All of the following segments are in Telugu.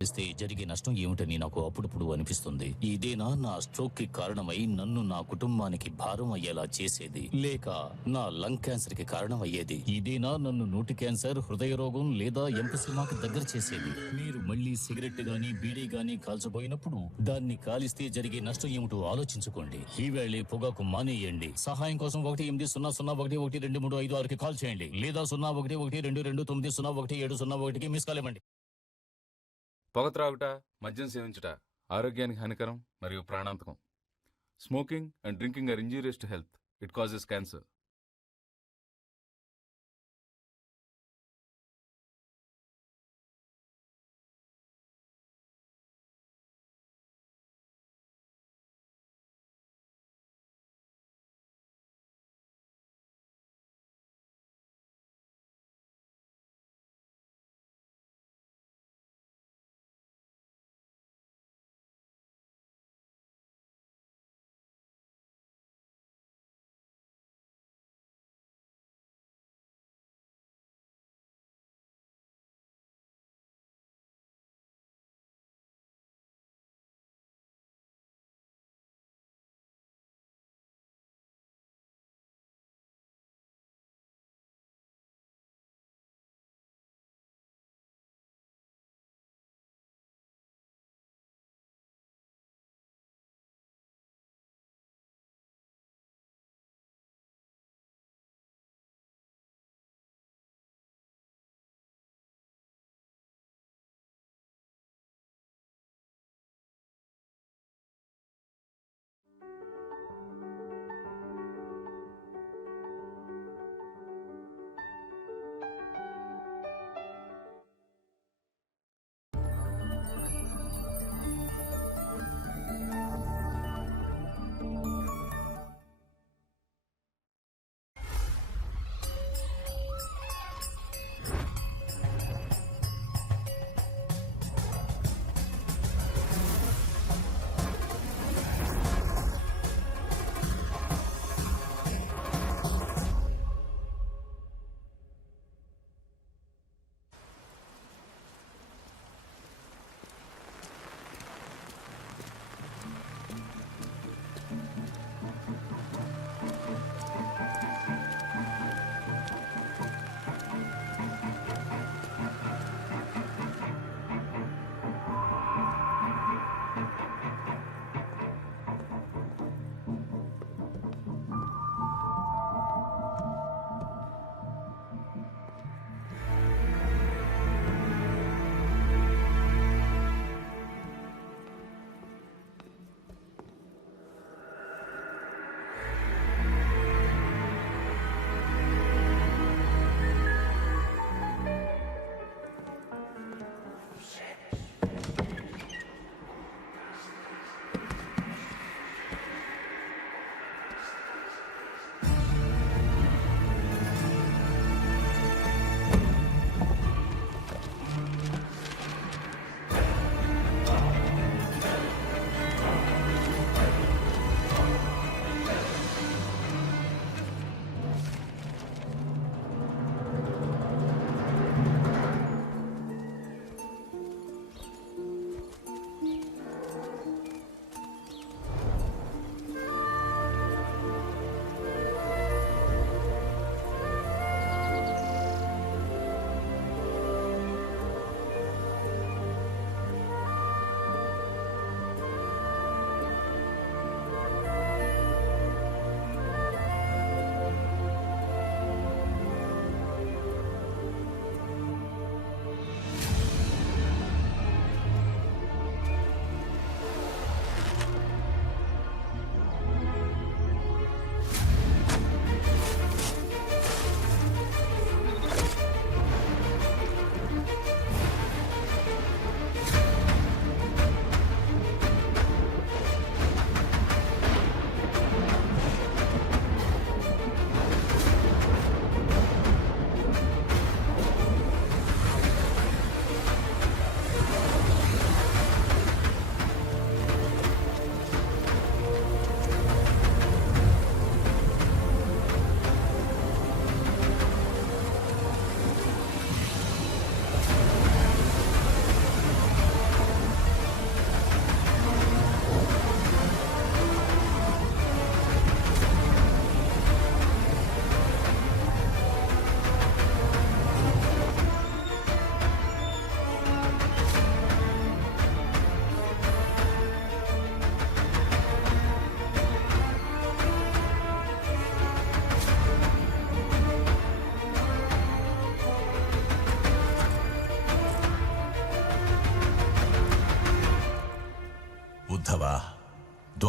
చేస్తే జరిగే నష్టం ఏమిటని నాకు అప్పుడప్పుడు అనిపిస్తుంది. ఇదేనా నా స్ట్రోక్ కి కారణమై నన్ను నా కుటుంబానికి భారం అయ్యేలా చేసేది, లేక నా లంగ్ క్యాన్సర్ కి కారణం అయ్యేది? ఇదేనా నన్ను నోటి క్యాన్సర్, హృదయ రోగం లేదా ఎంపసిమాకి దగ్గర చేసేది? మీరు మళ్ళీ సిగరెట్ గాని బీడీ గాని కాల్చబోయినప్పుడు దాన్ని కాలిస్తే జరిగే నష్టం ఏమిటో ఆలోచించుకోండి. ఈవేళే పొగాకు మానేయండి. సహాయం కోసం 180011235 కాల్ చేయండి, లేదా 011229011701కి మిస్ కాల్ ఇవ్వండి. పొగ త్రాగుట, మద్యం సేవించుట ఆరోగ్యానికి హానికరం మరియు ప్రాణాంతకం. Smoking and drinking are injurious to health. It causes cancer.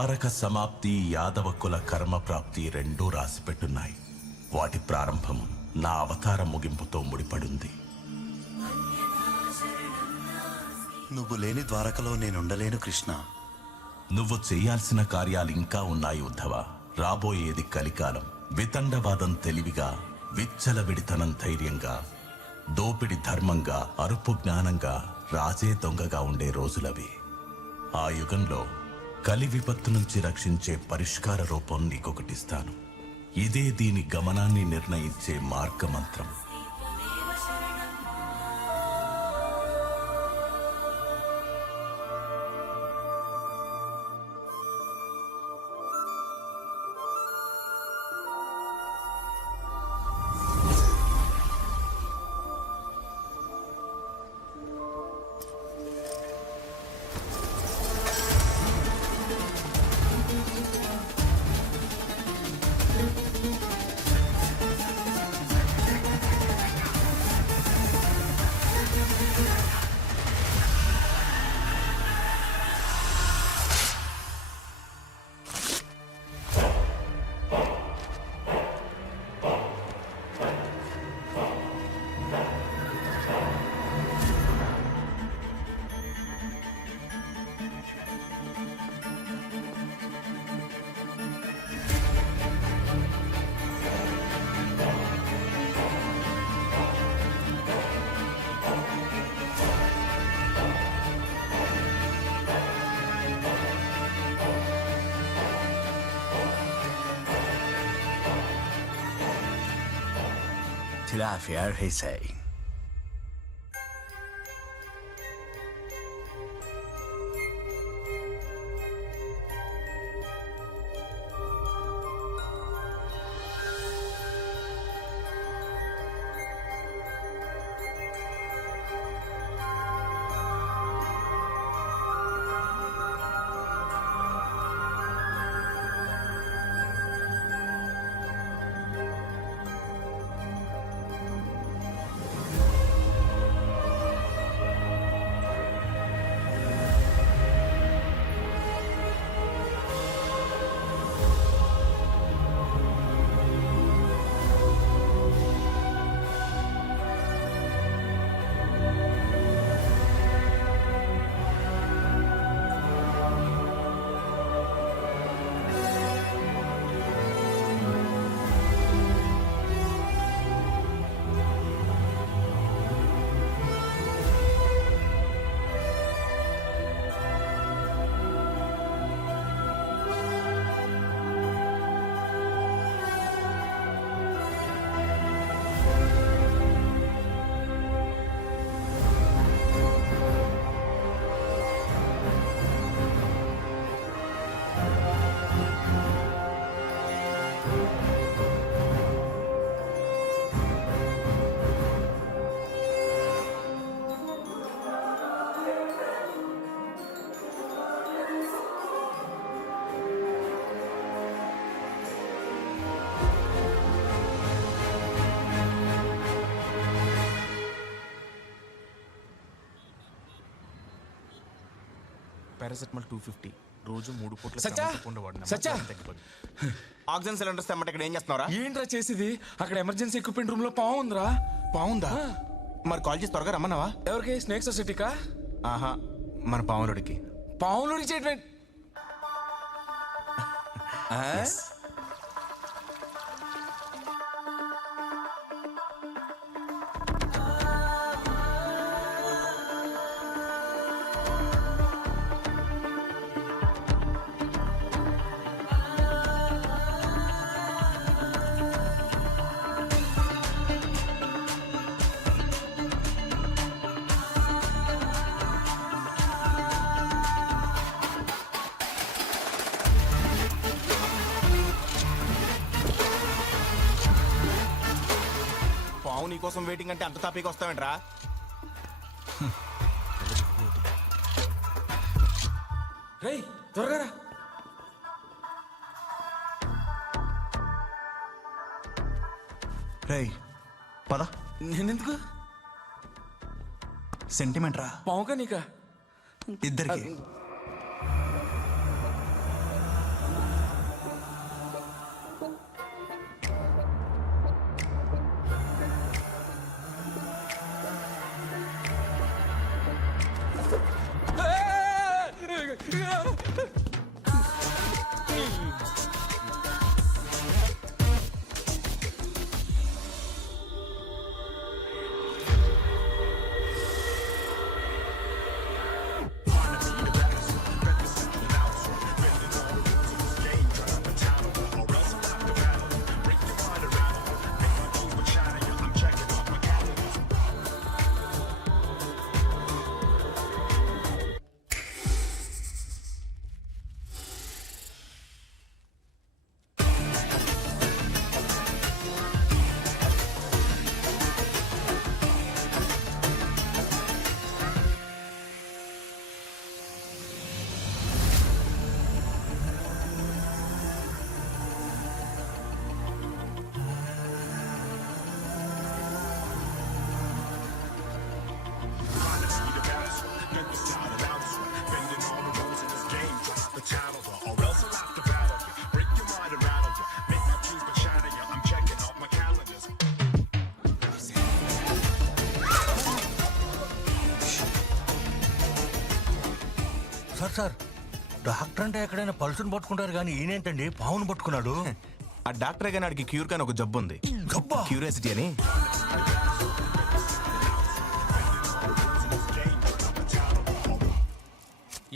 Dwaraka సమాప్తి యాదవ కుల కర్మ ప్రాప్తి రెండూ రాసిపెట్టున్నాయి. వాటి ప్రారంభం నా అవతార ముగింపుతో ముడిపడుంది. నువ్వు లేని ద్వారకలో నేనుండలేను కృష్ణ. నువ్వు చేయాల్సిన కార్యాలు ఇంకా ఉన్నాయి ఉద్ధవ. రాబోయేది కలికాలం. వితండవాదం తెలివిగా, విచ్చలవిడితనం ధైర్యంగా, దోపిడి ధర్మంగా, అరుపు జ్ఞానంగా, రాజే దొంగగా ఉండే రోజులవి. ఆ యుగంలో కలి విపత్తు నుంచి రక్షించే పరిష్కార రూపం నీకొకటిస్తాను. ఇదే దీని గమనాన్ని నిర్ణయించే మార్గమంత్రం. Till affair, he say. Paracetamol 250 రోజు 3 పూట్ల సచ్చా! సచ్చా! ఆక్సిజన్ సిలిండర్స్ తెమ్మంటే ఇక్కడ ఏం చేస్తున్నారా? ఏంట్రా చేసేది? అక్కడ ఎమర్జెన్సీ ఎక్విప్మెంట్ రూమ్ లో పావు ఉందిరా. పావుందా? మరి కాల్ చేసి త్వరగా రమ్మన్నావా? ఎవరికి? స్నేక్ సొసైటీకా? ఆహా, మన పావులుడికి. పావులు చేయటం పావు నీకోసం వెయిటింగ్ అంటే అంత తాపీకి వస్తావేంట్రా? రేయ్ త్వరగా రా. రేయ్ పద. నేనెందుకు? సెంటిమెంట్ రా పావుకా నీకా? ఇద్దరికి. సార్ డాక్టర్ అంటే ఎక్కడైనా పల్సుని పట్టుకుంటారు కానీ ఈయనేంటండి పావును పట్టుకున్నాడు. ఆ డాక్టర్ గాని ఆడికి క్యూర్ కానీ ఒక జబ్బు ఉంది, క్యూరియాసిటీ అని.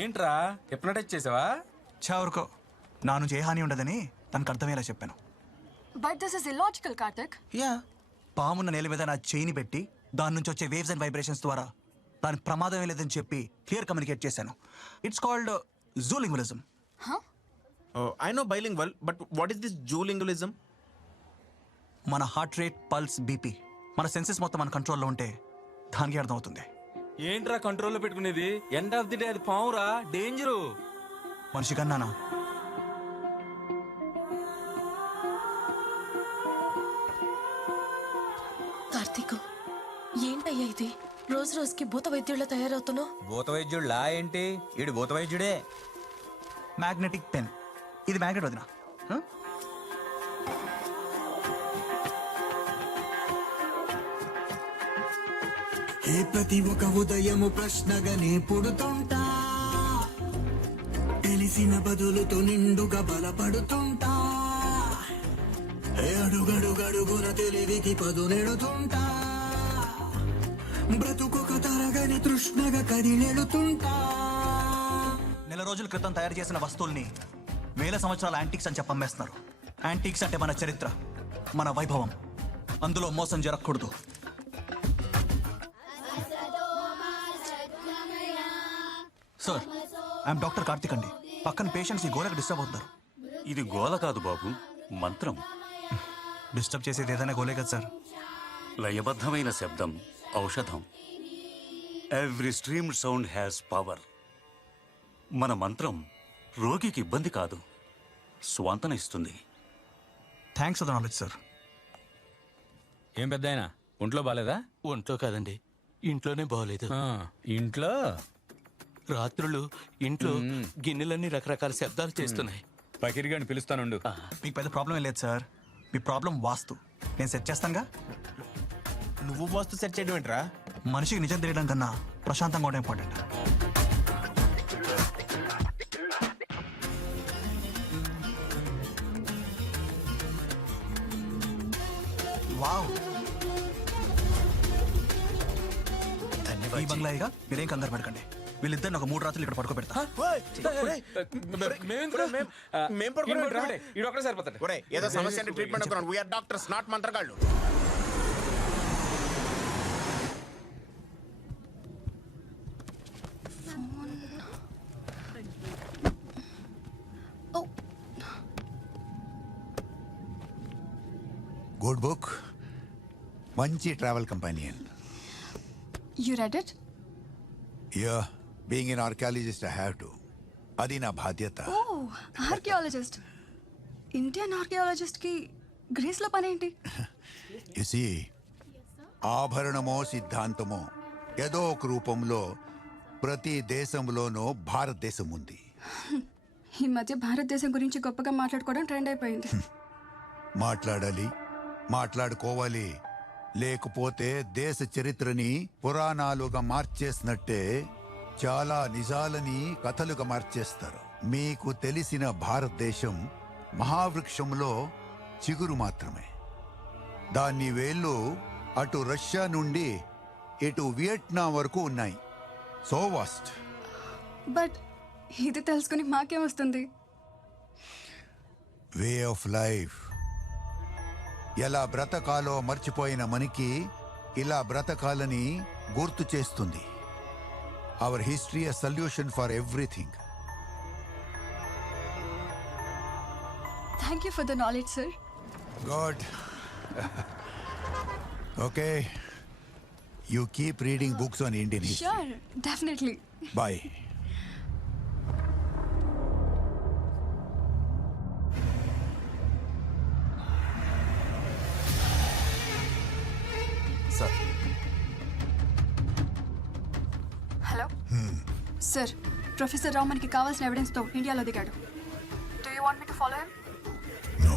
ఏంట్రా హిప్నటైజ్ చేసావా? చావురుకో, నా నుంచి ఏ హాని ఉండదని తనకు అర్థమయ్యేలా చెప్పాను. But this is illogical, Karthik. Yeah, పామున్న నేల మీద నా చేయిని పెట్టి దాని నుంచి వచ్చే వేవ్స్ అండ్ వైబ్రేషన్స్ ద్వారా దానికి ప్రమాదమే లేదని చెప్పి క్లియర్ కమ్యూనికేట్ చేశాను. It's called zoolingualism. I know bilingual, but what is this zoolingualism? మన హార్ట్ రేట్, పల్స్, బీపీ, మన సెన్సెస్ మొత్తం మన కంట్రోల్లో ఉంటే దానికి అర్థమవుతుంది. ఏంట్రా కంట్రోల్లో పెట్టుకునేది? ఎండ్ ఆఫ్ ది డే అది పావురా, డేంజరు. మనిషి కన్నానా? కార్తీక్, ఏంటయ్యా ఇది? రోజు రోజుకి భూత వైద్యుల్లో తయారవుతున్నావు. భూత వైద్యుడు లా ఏంటి? ఈడు భూత వైద్యుడే. Magnetic pen. ఇది మ్యాగ్నెట్ వదినా. ఏ ప్రతి ఒక ఉదయము ప్రశ్నగానే పుడుతుంటా, తెలిసిన బదులుతో నిండుగా బలపడుతుంటా, ఏ అడుగడుగడుగున తెలివికి పదునెడుతుంటా, బ్రతుకొక తరగని తృష్ణగా కదిలెడుతుంటా. నెల రోజుల క్రితం తయారు చేసిన వస్తువుల్ని వేల సంవత్సరాల యాంటిక్స్ అని చెప్పమ్మేస్తున్నారు. యాంటిక్స్ అంటే మన చరిత్ర, మన వైభవం. అందులో మోసం జరగకూడదు. సార్, ఐఎమ్ డాక్టర్ కార్తిక్ అండి. పక్కన పేషెంట్స్ ఈ గోలకు డిస్టర్బ్ అవుతున్నారు. ఇది గోల కాదు బాబు, మంత్రం. డిస్టర్బ్ చేసేది ఏదైనా గోలే కదా సార్. లయబద్ధమైన శబ్దం ఔషధం. Every stream sound has power. మన మంత్రం రోగికి ఇబ్బంది కాదు, స్వాంతన ఇస్తుంది. Thanks for the knowledge sir. ఏం పెద్ద ఆయన ఒంట్లో బాలేదా? ఒంట్లో కాదండి, ఇంట్లోనే బాగోలేదు. ఇంట్లో రాత్రులు ఇంట్లో గిన్నెలన్నీ రకరకాల శబ్దాలు చేస్తున్నాయి. పకిరిగాని పిలుస్తానుండు. మీకు పెద్ద ప్రాబ్లం ఏం లేదు సార్. మీ ప్రాబ్లం వాస్తు. నేను సెట్ చేస్తానుగా. నువ్వు వస్తు సెట్ చేయడం ఏంట్రా? మనిషికి నిజం తెలియడం కన్నా ప్రశాంతంగా ఉండడం ఇంపార్టెంట్. వావ్, ఈ బంగ్లాయిగా మీరేం కంగారు పడకండి. వీళ్ళిద్దరిని ఒక 3 రాత్రులు ఇక్కడ పడుకోబెడతా. మేం పడుకోవడం ఈడు ఒక్కడే సరిపోతాడు. ఒరేయ్, ఏదో సమస్య అంటే ట్రీట్మెంట్ అనుకున్నాను. వీఆర్ డాక్టర్స్, నాట్ మంత్రగాళ్ళు. గుడ్ బుక్, మంచి travel companion. You read it? Yeah, being an archaeologist I have to. అది నా బాధ్యత. Oh, archaeologist. Indian archaeologist కి గ్రీస్ లో పనేంటి? ఇసి ఆభరణమో సిద్ధాంతమో ఏదో ఒక రూపంలో ప్రతి దేశంలోనూ భారతదేశం ఉంది. ఈ మధ్య భారతదేశం గురించి గొప్పగా మాట్లాడుకోవడం ట్రెండ్ అయిపోయింది. మాట్లాడాలి, మాట్లాడుకోవాలి. లేకపోతే దేశ చరిత్రని పురాణాలుగా మార్చేసినట్టే చాలా నిజాలని కథలుగా మార్చేస్తారు. మీకు తెలిసిన భారతదేశం మహావృక్షంలో చిగురు మాత్రమే. దాని వేళ్ళు అటు రష్యా నుండి ఇటు వియట్నాం వరకు ఉన్నాయి. So vast. బట్ ఇది తెలుసుకుని మాకేం వస్తుంది? Way of life. ఎలా బ్రతకాలో మర్చిపోయిన మనకి ఇలా బ్రతకాలని గుర్తు చేస్తుంది. Our history a solution for everything. Thank you for the knowledge, sir. Good. Okay, you keep reading books on Indian history. Sure, definitely. Bye. Sir, hello sir, professor Rao మనకి కావాల్సిన ఎవిడెన్స్తో ఇండియాలో దిగాడు. Do you want me to follow him? No.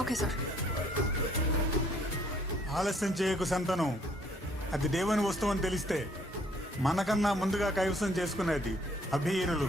Okay sir. ఆలస్యం చేయకు సంతనం. అది దేవుని వస్తువు అని తెలిస్తే మనకన్నా ముందుగా కైవసం చేసుకునేది అభిహీనులు.